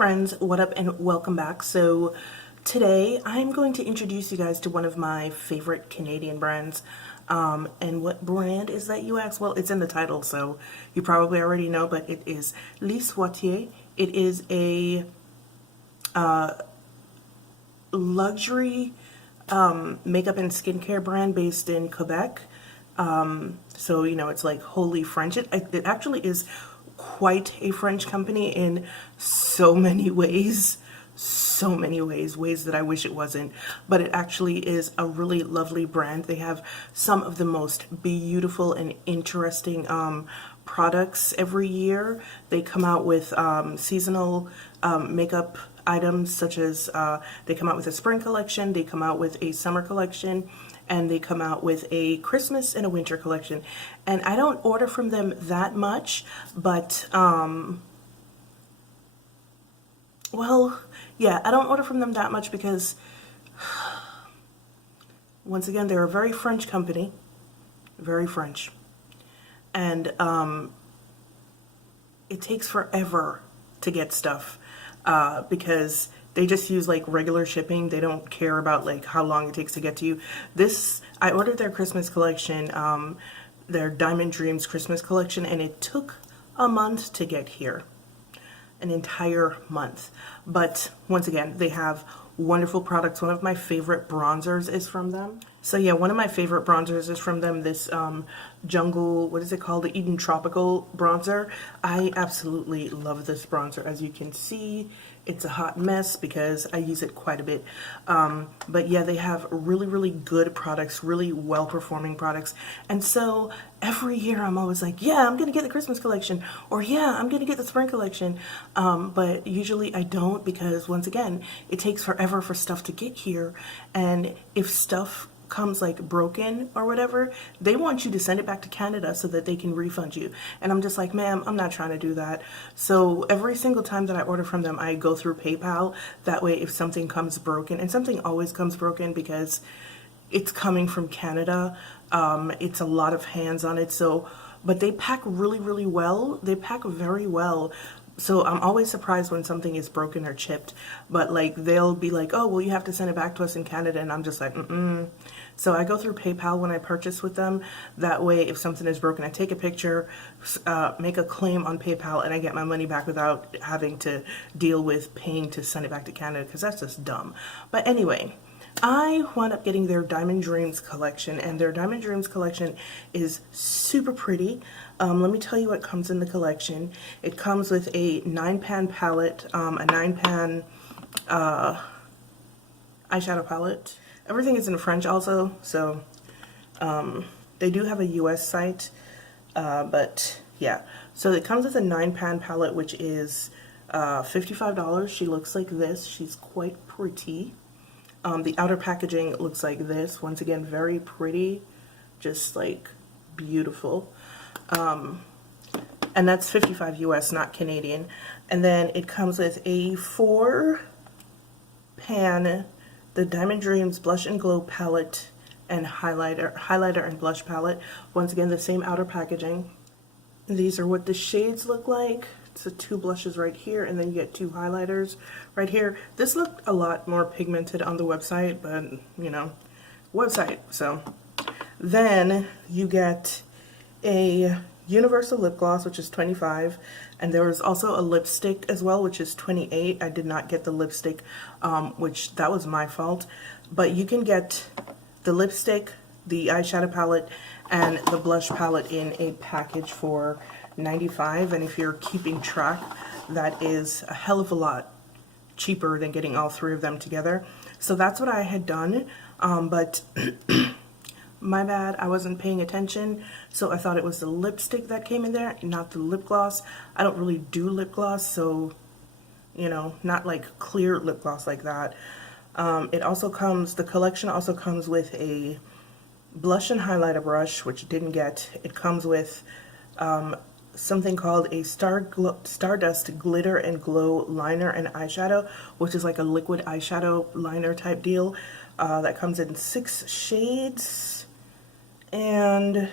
friends, what up and welcome back. So today I'm going to introduce you guys to one of my favorite Canadian brands. And what brand is that, you ask? Well, it's in the title, so you probably already know, but it is Lise Watier. It is a luxury makeup and skincare brand based in Quebec. So, you know, it's like wholly French. It actually is quite a French company in so many ways, ways that I wish it wasn't, but it actually is a really lovely brand. They have some of the most beautiful and interesting products every year. They come out with seasonal makeup items, such as they come out with a spring collection, they come out with a summer collection, and they come out with a Christmas and a winter collection. And I don't order from them that much, but well, yeah, I don't order from them that much because once again, they're a very French company, very French, and it takes forever to get stuff because they just use like regular shipping. They don't care about like how long it takes to get to you. I ordered their Christmas collection, their Diamond Dreams Christmas collection, and it took a month to get here. An entire month. But once again, they have wonderful products. One of my favorite bronzers is from them. So yeah, one of my favorite bronzers is from them, this jungle, what is it called? The Eden Tropical bronzer. I absolutely love this bronzer. As you can see, it's a hot mess because I use it quite a bit. But yeah, they have really good products, really well-performing products. And so every year I'm always like, yeah, I'm gonna get the Christmas collection, or yeah, I'm gonna get the spring collection. But usually I don't, because once again, it takes forever for stuff to get here. And if stuff comes like broken or whatever, they want you to send it back to Canada so that they can refund you. And I'm just like, ma'am, I'm not trying to do that. So every single time that I order from them, I go through PayPal. That way, if something comes broken, and something always comes broken because it's coming from Canada, it's a lot of hands on it. So, but they pack really well. They pack very well. So I'm always surprised when something is broken or chipped, but like they'll be like, oh, well, you have to send it back to us in Canada. And I'm just like, So I go through PayPal when I purchase with them. That way, if something is broken, I take a picture, make a claim on PayPal, and I get my money back without having to deal with paying to send it back to Canada, because that's just dumb. But anyway, I wound up getting their Diamond Dreams collection, and their Diamond Dreams collection is super pretty. Let me tell you what comes in the collection. It comes with a 9-pan palette, a 9-pan eyeshadow palette. Everything is in French also, so they do have a US site, but yeah. So it comes with a 9-pan palette, which is $55. She looks like this. She's quite pretty. The outer packaging looks like this. Once again, very pretty, just like beautiful. And that's 55 US, not Canadian. And then it comes with a 4-pan, the Diamond Dreams Blush and Glow palette and highlighter and blush palette. Once again, the same outer packaging. These are what the shades look like. It's the 2 blushes right here, and then you get 2 highlighters right here. This looked a lot more pigmented on the website, but you know, website. So then you get a universal lip gloss, which is $25, and there was also a lipstick as well, which is $28. I did not get the lipstick, which that was my fault. But you can get the lipstick, the eyeshadow palette, and the blush palette in a package for $95. And if you're keeping track, that is a hell of a lot cheaper than getting all 3 of them together. So that's what I had done, but my bad, I wasn't paying attention, so I thought it was the lipstick that came in there, not the lip gloss. I don't really do lip gloss, so, you know, not like clear lip gloss like that. It also comes, the collection also comes with a blush and highlighter brush, which didn't get. It comes with something called a Stardust Glitter and Glow Liner and Eyeshadow, which is like a liquid eyeshadow liner type deal. That comes in 6 shades. And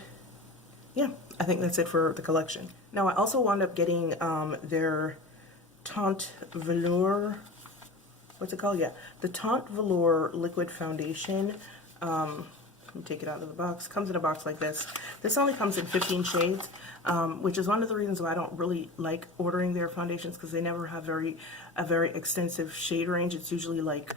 yeah, I think that's it for the collection. Now I also wound up getting their Teint Velour, what's it called? Yeah, the Teint Velour Liquid Foundation. Let me take it out of the box. Comes in a box like this. This only comes in 15 shades, which is one of the reasons why I don't really like ordering their foundations, because they never have a very extensive shade range. It's usually like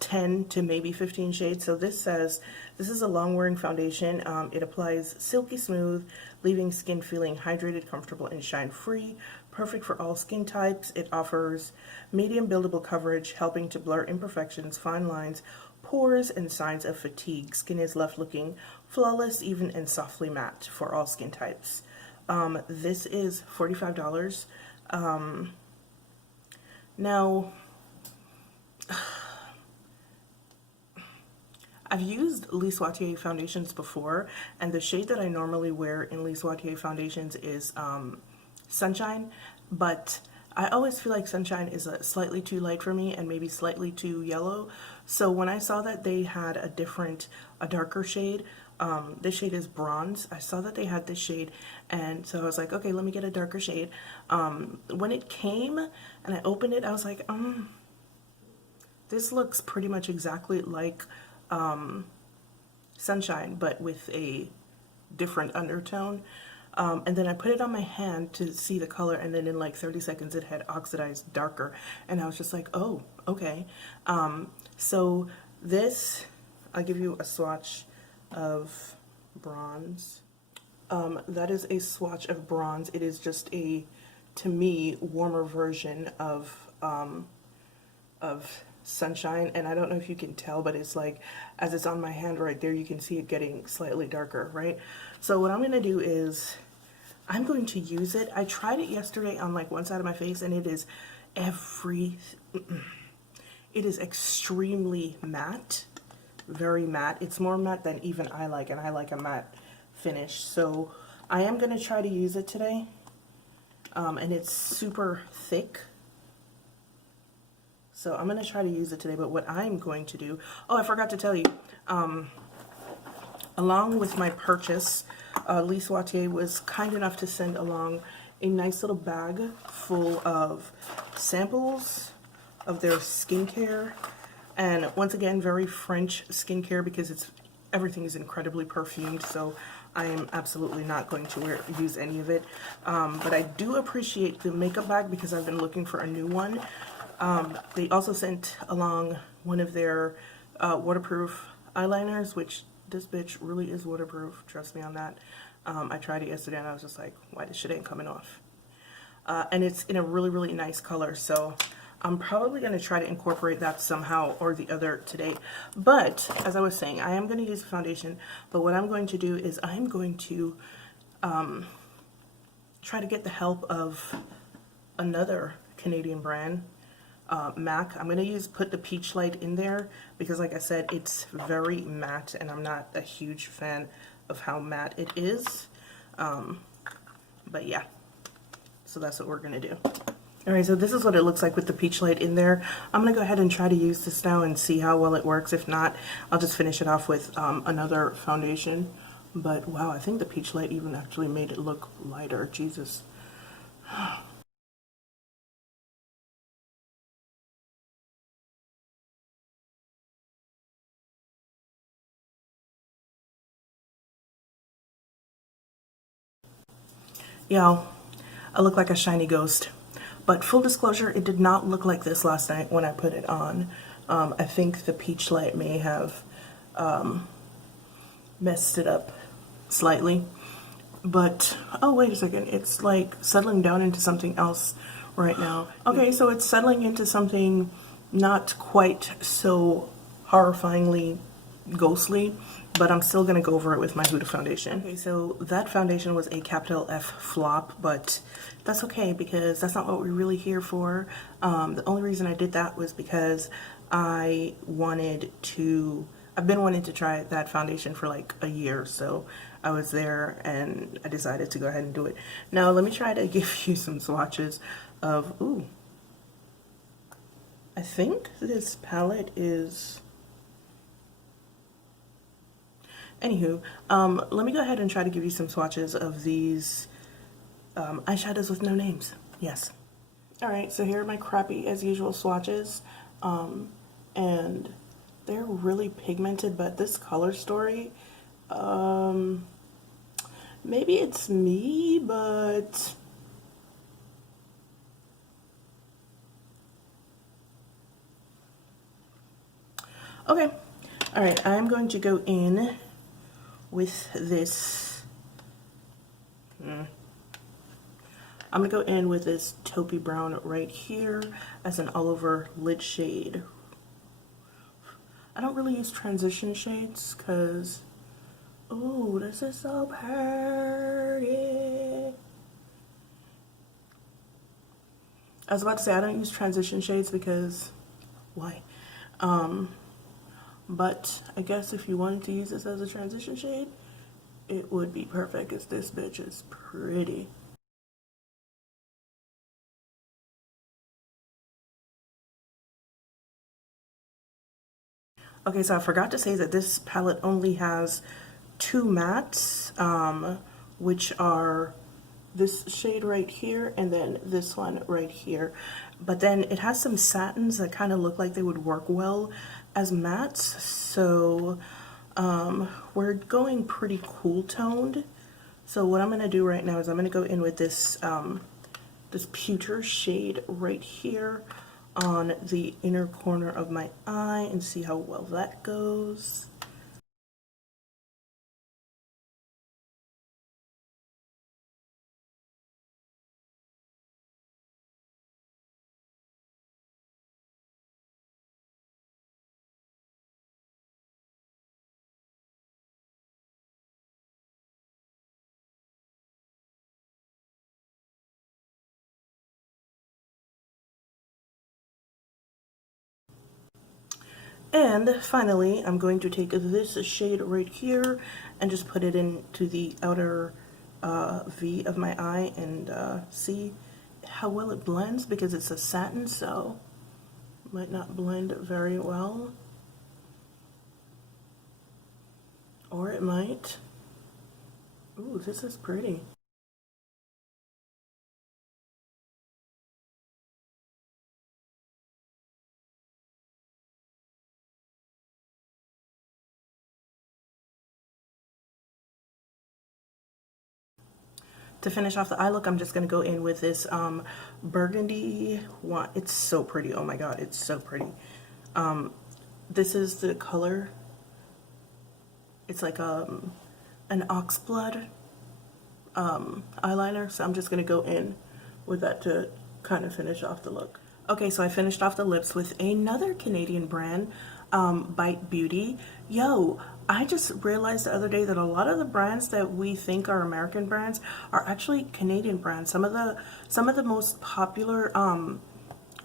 10 to maybe 15 shades. So this says this is a long-wearing foundation. It applies silky smooth, leaving skin feeling hydrated, comfortable, and shine-free. Perfect for all skin types. It offers medium buildable coverage, helping to blur imperfections, fine lines, pores, and signs of fatigue. Skin is left looking flawless, even, and softly matte for all skin types. This is $45. Now, I've used Lise Watier foundations before, and the shade that I normally wear in Lise Watier foundations is Sunshine, but I always feel like Sunshine is slightly too light for me and maybe slightly too yellow. So when I saw that they had a darker shade, this shade is Bronze. I saw that they had this shade, and so I was like, okay, let me get a darker shade. When it came and I opened it, I was like, this looks pretty much exactly like Sunshine, but with a different undertone. And then I put it on my hand to see the color, and then in like 30 seconds it had oxidized darker, and I was just like, oh, okay. So this, I'll give you a swatch of Bronze. That is a swatch of Bronze. It is just to me, warmer version of Sunshine, and I don't know if you can tell, but it's like, as it's on my hand right there, you can see it getting slightly darker, right? So what I'm going to do is I'm going to use it. I tried it yesterday on like one side of my face, and it is extremely matte, very matte. It's more matte than even I like, and I like a matte finish. So I am going to try to use it today, and it's super thick. So I'm going to try to use it today, but what I'm going to do, oh, I forgot to tell you, along with my purchase, Lise Watier was kind enough to send along a nice little bag full of samples of their skincare, and once again, very French skincare, because everything is incredibly perfumed, so I am absolutely not going to use any of it, but I do appreciate the makeup bag because I've been looking for a new one. They also sent along one of their waterproof eyeliners, which this bitch really is waterproof, trust me on that. I tried it yesterday and I was just like, why this shit ain't coming off? And it's in a really, really nice color, so I'm probably going to try to incorporate that somehow or the other today. But, as I was saying, I am going to use the foundation, but what I'm going to do is I'm going to try to get the help of another Canadian brand, MAC. I'm going to put the Peach Light in there because, like I said, it's very matte, and I'm not a huge fan of how matte it is. But yeah, so that's what we're going to do. Alright, so this is what it looks like with the Peach Light in there. I'm going to go ahead and try to use this now and see how well it works. If not, I'll just finish it off with another foundation. But wow, I think the Peach Light even actually made it look lighter. Jesus. Y'all, I look like a shiny ghost. But full disclosure, it did not look like this last night when I put it on. I think the Peach Light may have messed it up slightly. But, oh, wait a second. It's like settling down into something else right now. Okay, so it's settling into something not quite so horrifyingly ghostly, but I'm still going to go over it with my Huda foundation. Okay, so that foundation was a capital F flop, but that's okay because that's not what we're really here for. The only reason I did that was because I've been wanting to try that foundation for like a year, so I was there and I decided to go ahead and do it. Now let me try to give you some swatches of, ooh, I think this palette is, anywho, let me go ahead and try to give you some swatches of these eyeshadows with no names. Yes. Alright, so here are my crappy as usual swatches. And they're really pigmented, but this color story, maybe it's me, but okay. Alright, I'm going to go in with this. I'm going to go in with this taupey brown right here as an all over lid shade. I don't really use transition shades because, ooh, this is so pretty. I was about to say I don't use transition shades because, why? But I guess if you wanted to use this as a transition shade, it would be perfect because this bitch is pretty. Okay, so I forgot to say that this palette only has 2 mattes, which are this shade right here and then this one right here. But then it has some satins that kind of look like they would work well as mattes. So we're going pretty cool toned. So what I'm going to do right now is I'm going to go in with this, this pewter shade right here on the inner corner of my eye and see how well that goes. And finally, I'm going to take this shade right here and just put it into the outer V of my eye and see how well it blends, because it's a satin, so it might not blend very well. Or it might. Ooh, this is pretty. To finish off the eye look, I'm just going to go in with this burgundy one. It's so pretty. Oh my god, it's so pretty. This is the color. It's like an oxblood eyeliner, so I'm just going to go in with that to kind of finish off the look. Okay, so I finished off the lips with another Canadian brand, Bite Beauty. Yo, I just realized the other day that a lot of the brands that we think are American brands are actually Canadian brands. Some of the most popular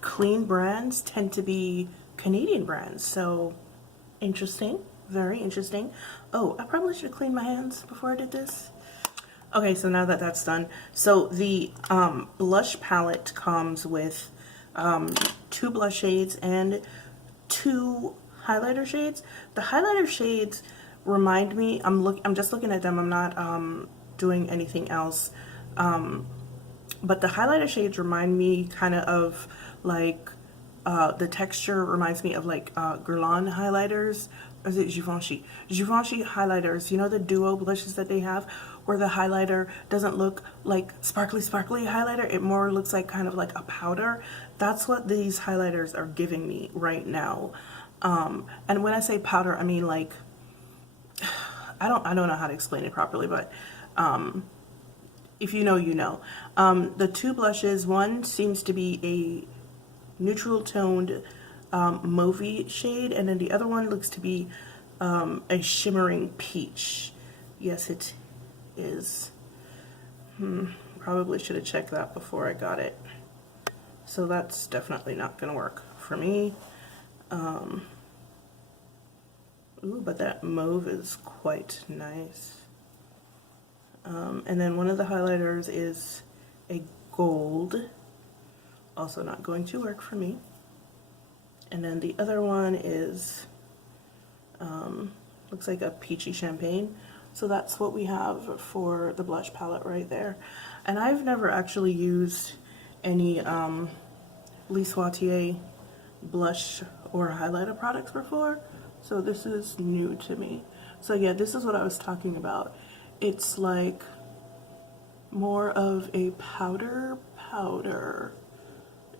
clean brands tend to be Canadian brands. So interesting, very interesting. Oh, I probably should have cleaned my hands before I did this. Okay, so now that that's done, so the blush palette comes with 2 blush shades and 2 highlighter shades. The highlighter shades remind me, I'm just looking at them, I'm not doing anything else, but the highlighter shades remind me kind of like the texture reminds me of like Guerlain highlighters. Or is it Givenchy? Givenchy highlighters, you know, the duo blushes that they have where the highlighter doesn't look like sparkly highlighter, it more looks like kind of like a powder. That's what these highlighters are giving me right now. And when I say powder, I mean like, I don't know how to explain it properly, but if you know, you know. The 2 blushes, one seems to be a neutral toned mauvey shade, and then the other one looks to be a shimmering peach. Yes, it is. Probably should have checked that before I got it. So that's definitely not gonna work for me. Ooh, but that mauve is quite nice. And then one of the highlighters is a gold, also not going to work for me. And then the other one is, looks like a peachy champagne. So that's what we have for the blush palette right there. And I've never actually used any Lise Watier blush or highlighter products before, so this is new to me. So yeah, this is what I was talking about. It's like more of a powder,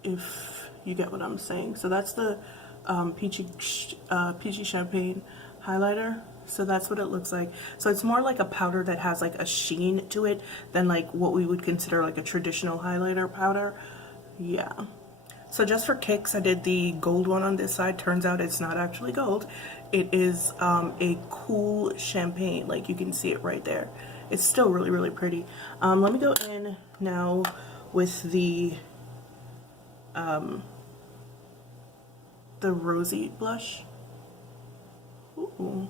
if you get what I'm saying. So that's the peachy champagne highlighter. So that's what it looks like. So it's more like a powder that has like a sheen to it than like what we would consider like a traditional highlighter powder. Yeah. So just for kicks, I did the gold one on this side. Turns out it's not actually gold. It is a cool champagne. Like you can see it right there. It's still really, really pretty. Let me go in now with the rosy blush. Ooh.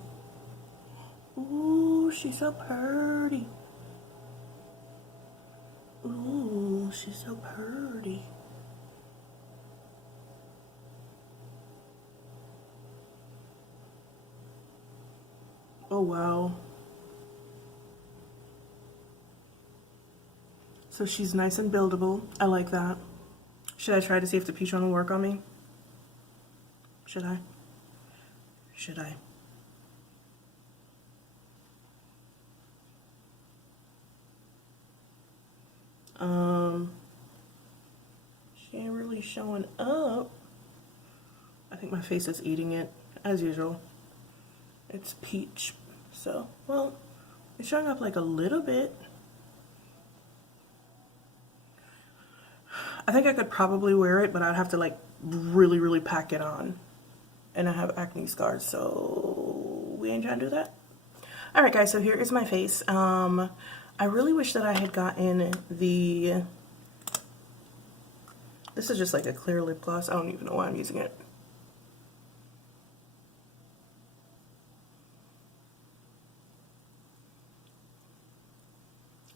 Ooh, she's so pretty. Ooh, she's so pretty. Oh, wow. So she's nice and buildable. I like that. Should I try to see if the peach one will work on me? Should I? Should I? She ain't really showing up. I think my face is eating it, as usual. It's peach, so, well, it's showing up like a little bit. I think I could probably wear it, but I'd have to like really, really pack it on. And I have acne scars, so we ain't trying to do that. Alright guys, so here is my face. I really wish that I had gotten the, this is just like a clear lip gloss. I don't even know why I'm using it.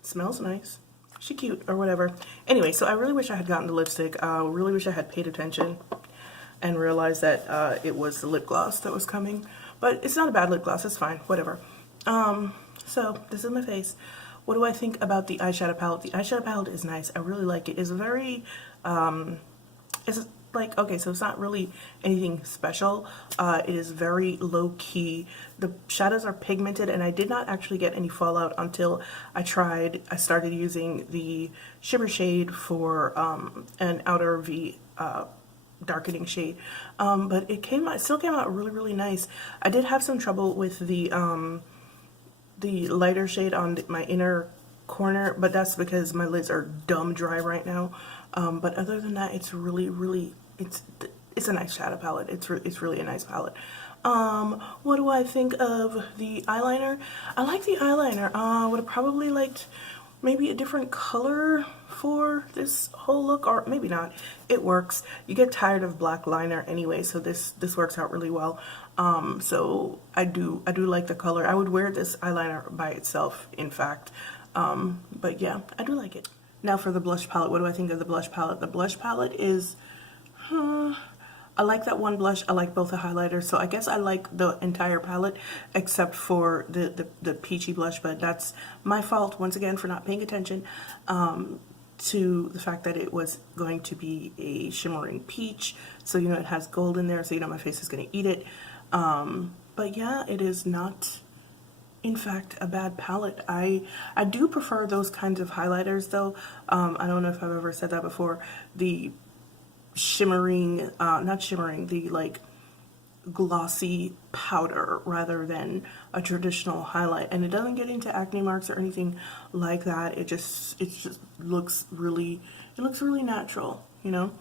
Smells nice. She cute or whatever. Anyway, so I really wish I had gotten the lipstick. Really wish I had paid attention and realized that it was the lip gloss that was coming. But it's not a bad lip gloss. It's fine. Whatever. So this is my face. What do I think about the eyeshadow palette? The eyeshadow palette is nice. I really like it. It's very, it's like, okay, so it's not really anything special. It is very low key. The shadows are pigmented, and I did not actually get any fallout until I started using the shimmer shade for an outer V darkening shade. But it still came out really, really nice. I did have some trouble with the lighter shade on my inner corner, but that's because my lids are dumb dry right now. But other than that, it's really, really, it's a nice shadow palette. It's really a nice palette. What do I think of the eyeliner? I like the eyeliner. Would have probably liked maybe a different color for this whole look, or maybe not. It works. You get tired of black liner anyway, so this works out really well. So I do like the color. I would wear this eyeliner by itself, in fact. But yeah, I do like it. Now for the blush palette, what do I think of the blush palette? The blush palette is, I like that one blush. I like both the highlighters. So I guess I like the entire palette except for the peachy blush, but that's my fault once again for not paying attention to the fact that it was going to be a shimmering peach. So, you know, it has gold in there, so you know my face is going to eat it. But yeah, it is not, in fact, a bad palette. I do prefer those kinds of highlighters though. I don't know if I've ever said that before. The shimmering, not shimmering, the like glossy powder rather than a traditional highlight, and it doesn't get into acne marks or anything like that. It just looks really, natural, you know.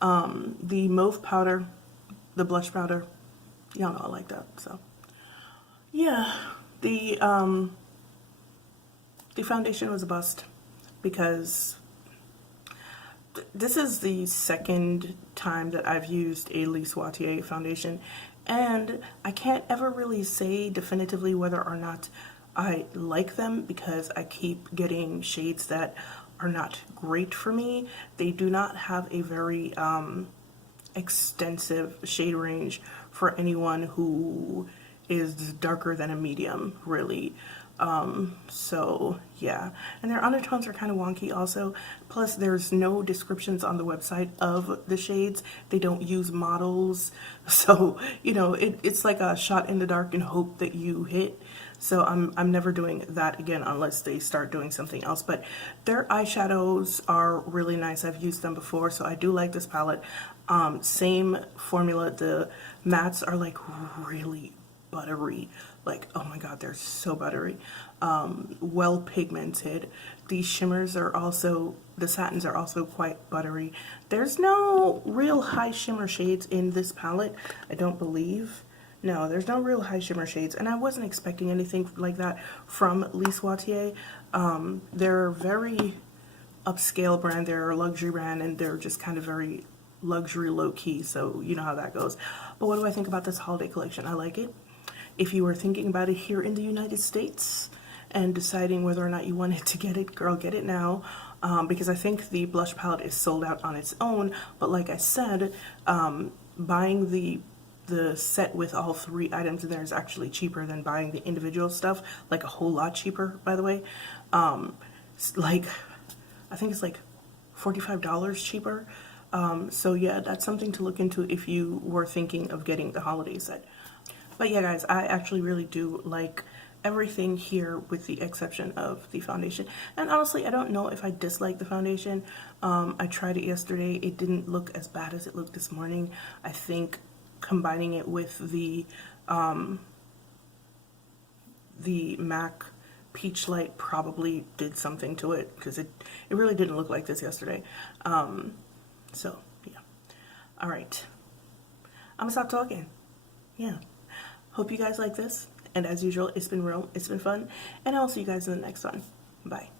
The mauve powder, the blush powder, y'all know I like that. So yeah, the foundation was a bust because this is the second time that I've used a Lise Watier foundation, and I can't ever really say definitively whether or not I like them because I keep getting shades that are not great for me. They do not have a very extensive shade range for anyone who is darker than a medium, really. So yeah, and their undertones are kind of wonky also. Plus there's no descriptions on the website of the shades. They don't use models. So, you know, it's like a shot in the dark and hope that you hit. So I'm never doing that again unless they start doing something else. But their eyeshadows are really nice. I've used them before, so I do like this palette. Same formula. The mattes are like really buttery. Like, oh my god, they're so buttery. Well pigmented. These shimmers are also, the satins are also quite buttery. There's no real high shimmer shades in this palette, I don't believe. No, there's no real high shimmer shades, and I wasn't expecting anything like that from Lise Watier. They're a very upscale brand, they're a luxury brand, and they're just kind of very luxury low-key, so you know how that goes. But what do I think about this holiday collection? I like it. If you were thinking about it here in the United States and deciding whether or not you wanted to get it, girl, get it now. Because I think the blush palette is sold out on its own. But like I said, buying the set with all 3 items in there is actually cheaper than buying the individual stuff. Like a whole lot cheaper, by the way. Like, I think it's like $45 cheaper. So yeah, that's something to look into if you were thinking of getting the holiday set. But yeah, guys, I actually really do like everything here with the exception of the foundation. And honestly, I don't know if I dislike the foundation. I tried it yesterday. It didn't look as bad as it looked this morning. I think combining it with the MAC Peach Light probably did something to it, because it really didn't look like this yesterday. So, yeah. Alright. I'm gonna stop talking. Yeah. Hope you guys like this, and as usual, it's been real, it's been fun, and I'll see you guys in the next one. Bye.